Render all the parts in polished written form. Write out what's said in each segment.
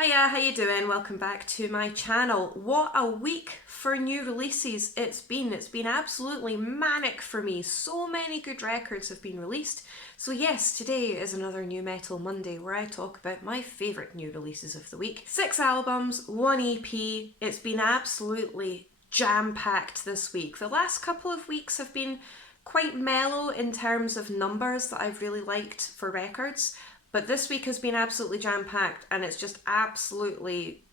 Hiya, how you doing? Welcome back to my channel. What a week for new releases it's been. It's been absolutely manic for me. So many good records have been released. So yes, today is another New Metal Monday where I talk about my favourite new releases of the week. 6 albums, 1 EP. It's been absolutely jam-packed this week. The last couple of weeks have been quite mellow in terms of numbers that I've really liked for records. But this week has been absolutely jam-packed and it's just absolutely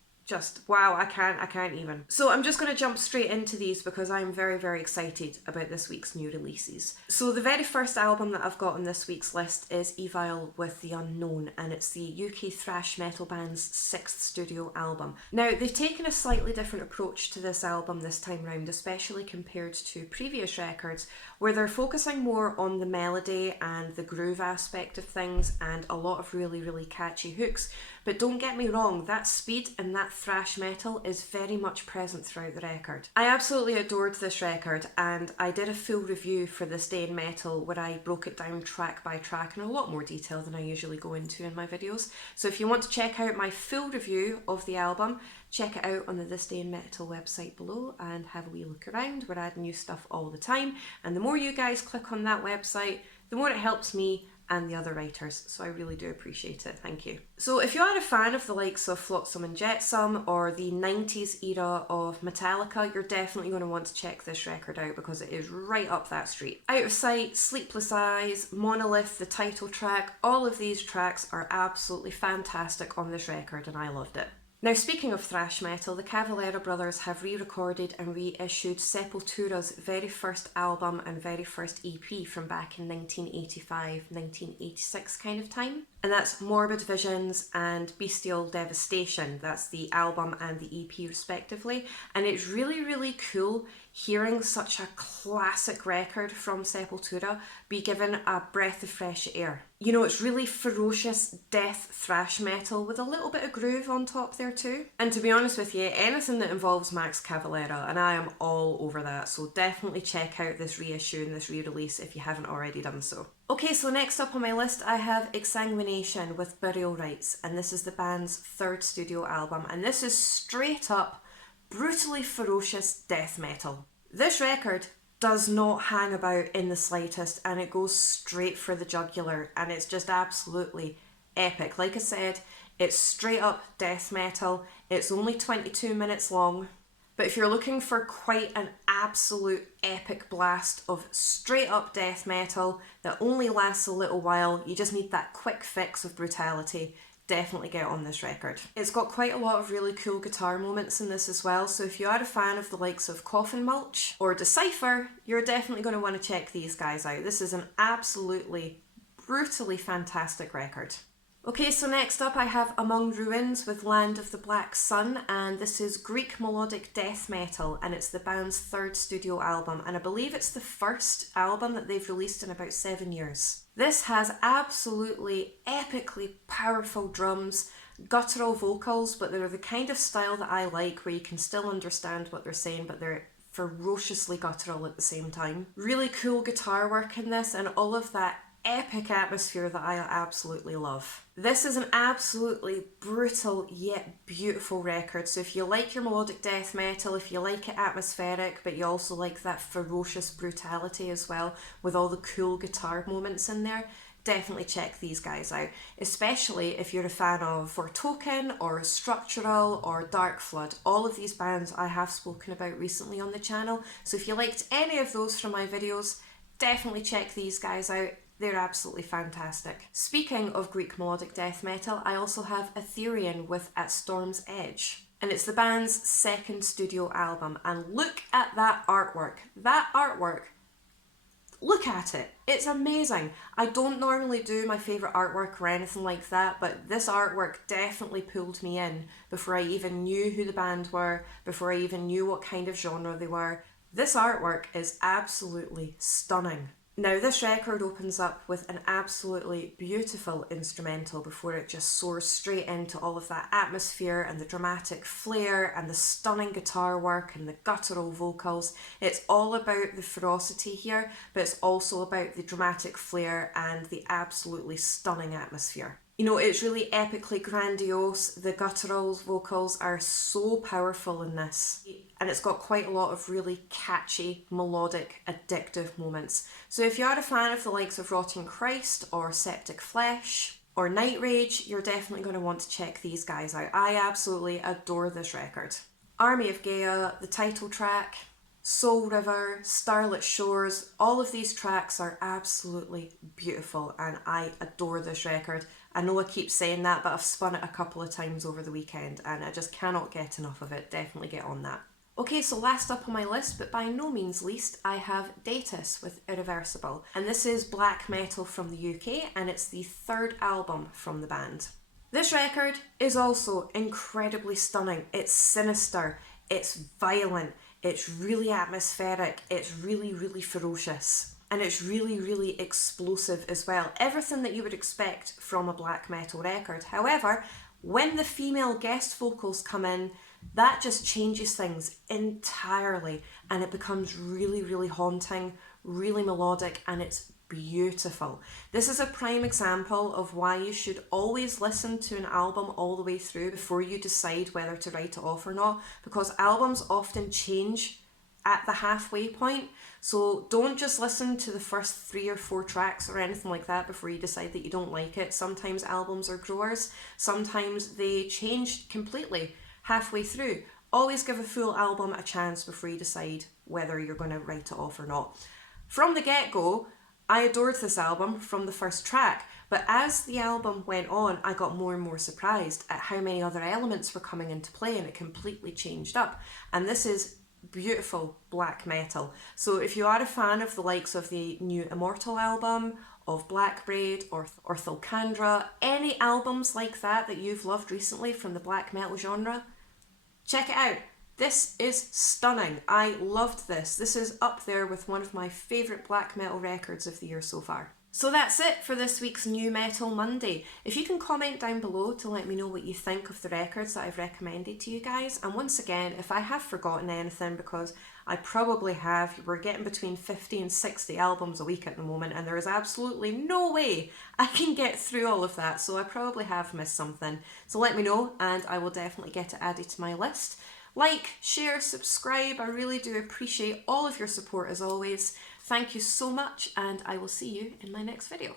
wow, I can't even. So I'm just going to jump straight into these because I'm very, very excited about this week's new releases. So the very first album that I've got on this week's list is Evile with The Unknown, and it's the UK thrash metal band's 6th studio album. Now, they've taken a slightly different approach to this album this time round, especially compared to previous records, where they're focusing more on the melody and the groove aspect of things and a lot of really, really catchy hooks. But don't get me wrong, that speed and that thrash metal is very much present throughout the record. I absolutely adored this record, and I did a full review for This Day in Metal where I broke it down track by track in a lot more detail than I usually go into in my videos. So if you want to check out my full review of the album, check it out on the This Day in Metal website below and have a wee look around. We're adding new stuff all the time, and the more you guys click on that website, the more it helps me and the other writers, so I really do appreciate it, thank you. So if you are a fan of the likes of Flotsam and Jetsam or the 90s era of Metallica, you're definitely going to want to check this record out because it is right up that street. Out of Sight, Sleepless Eyes, Monolith, the title track, all of these tracks are absolutely fantastic on this record and I loved it. Now, speaking of thrash metal, the Cavalera brothers have re-recorded and reissued Sepultura's very first album and very first EP from back in 1985, 1986 kind of time. And that's Morbid Visions and Bestial Devastation. That's the album and the EP respectively. And it's really, really cool hearing such a classic record from Sepultura be given a breath of fresh air. You know, it's really ferocious death thrash metal with a little bit of groove on top there too. And to be honest with you, anything that involves Max Cavalera, and I am all over that, so definitely check out this reissue and this re-release if you haven't already done so. Okay, so next up on my list I have Exsanguination with Burial Rites, and this is the band's 3rd studio album, and this is straight up brutally ferocious death metal. This record does not hang about in the slightest and it goes straight for the jugular and it's just absolutely epic. Like I said, it's straight up death metal. It's only 22 minutes long, but if you're looking for quite an absolute epic blast of straight up death metal that only lasts a little while, you just need that quick fix of brutality, definitely get on this record. It's got quite a lot of really cool guitar moments in this as well, so if you are a fan of the likes of Coffin Mulch or Decipher, you're definitely going to want to check these guys out. This is an absolutely brutally fantastic record. Okay, so next up I have AmongRuins with Land of the Black Sun, and this is Greek melodic death metal, and it's the band's 3rd studio album, and I believe it's the first album that they've released in about 7 years. This has absolutely epically powerful drums, guttural vocals, but they're the kind of style that I like where you can still understand what they're saying, but they're ferociously guttural at the same time. Really cool guitar work in this and all of that epic atmosphere that I absolutely love. This is an absolutely brutal yet beautiful record, so if you like your melodic death metal, if you like it atmospheric but you also like that ferocious brutality as well with all the cool guitar moments in there, definitely check these guys out, especially if you're a fan of Foretoken or Structural or Dark Flood. All of these bands I have spoken about recently on the channel, so if you liked any of those from my videos, definitely check these guys out. They're absolutely fantastic. Speaking of Greek melodic death metal, I also have Aetherian with At Storm's Edge. And it's the band's 2nd studio album. And look at that artwork. That artwork, look at it. It's amazing. I don't normally do my favourite artwork or anything like that, but this artwork definitely pulled me in before I even knew who the band were, before I even knew what kind of genre they were. This artwork is absolutely stunning. Now, this record opens up with an absolutely beautiful instrumental before it just soars straight into all of that atmosphere and the dramatic flair and the stunning guitar work and the guttural vocals. It's all about the ferocity here, but it's also about the dramatic flair and the absolutely stunning atmosphere. You know, it's really epically grandiose. The guttural vocals are so powerful in this. And it's got quite a lot of really catchy, melodic, addictive moments. So if you are a fan of the likes of Rotting Christ or Septic Flesh or Night Rage, you're definitely going to want to check these guys out. I absolutely adore this record. Army of Gaia, the title track, Soul River, Starlit Shores, all of these tracks are absolutely beautiful and I adore this record. I know I keep saying that, but I've spun it a couple of times over the weekend and I just cannot get enough of it. Definitely get on that. Okay, so last up on my list, but by no means least, I have Datus with Irreversible. And this is black metal from the UK and it's the third album from the band. This record is also incredibly stunning. It's sinister, it's violent, it's really atmospheric, it's really, really ferocious. And it's really, really explosive as well. Everything that you would expect from a black metal record. However, when the female guest vocals come in, that just changes things entirely. And it becomes really, really haunting, really melodic, and it's beautiful. This is a prime example of why you should always listen to an album all the way through before you decide whether to write it off or not. Because albums often change at the halfway point. So don't just listen to the first 3 or 4 tracks or anything like that before you decide that you don't like it. Sometimes albums are growers. Sometimes they change completely halfway through. Always give a full album a chance before you decide whether you're going to write it off or not. From the get-go, I adored this album from the first track, but as the album went on, I got more and more surprised at how many other elements were coming into play and it completely changed up. And this is beautiful black metal. So if you are a fan of the likes of the new Immortal album, of Black Braid or Thulcandra, any albums like that you've loved recently from the black metal genre, check it out. This is stunning. I loved this. This is up there with one of my favourite black metal records of the year so far. So that's it for this week's New Metal Monday. If you can comment down below to let me know what you think of the records that I've recommended to you guys. And once again, if I have forgotten anything, because I probably have, we're getting between 50 and 60 albums a week at the moment, and there is absolutely no way I can get through all of that. So I probably have missed something. So let me know and I will definitely get it added to my list. Like, share, subscribe. I really do appreciate all of your support as always. Thank you so much, and I will see you in my next video.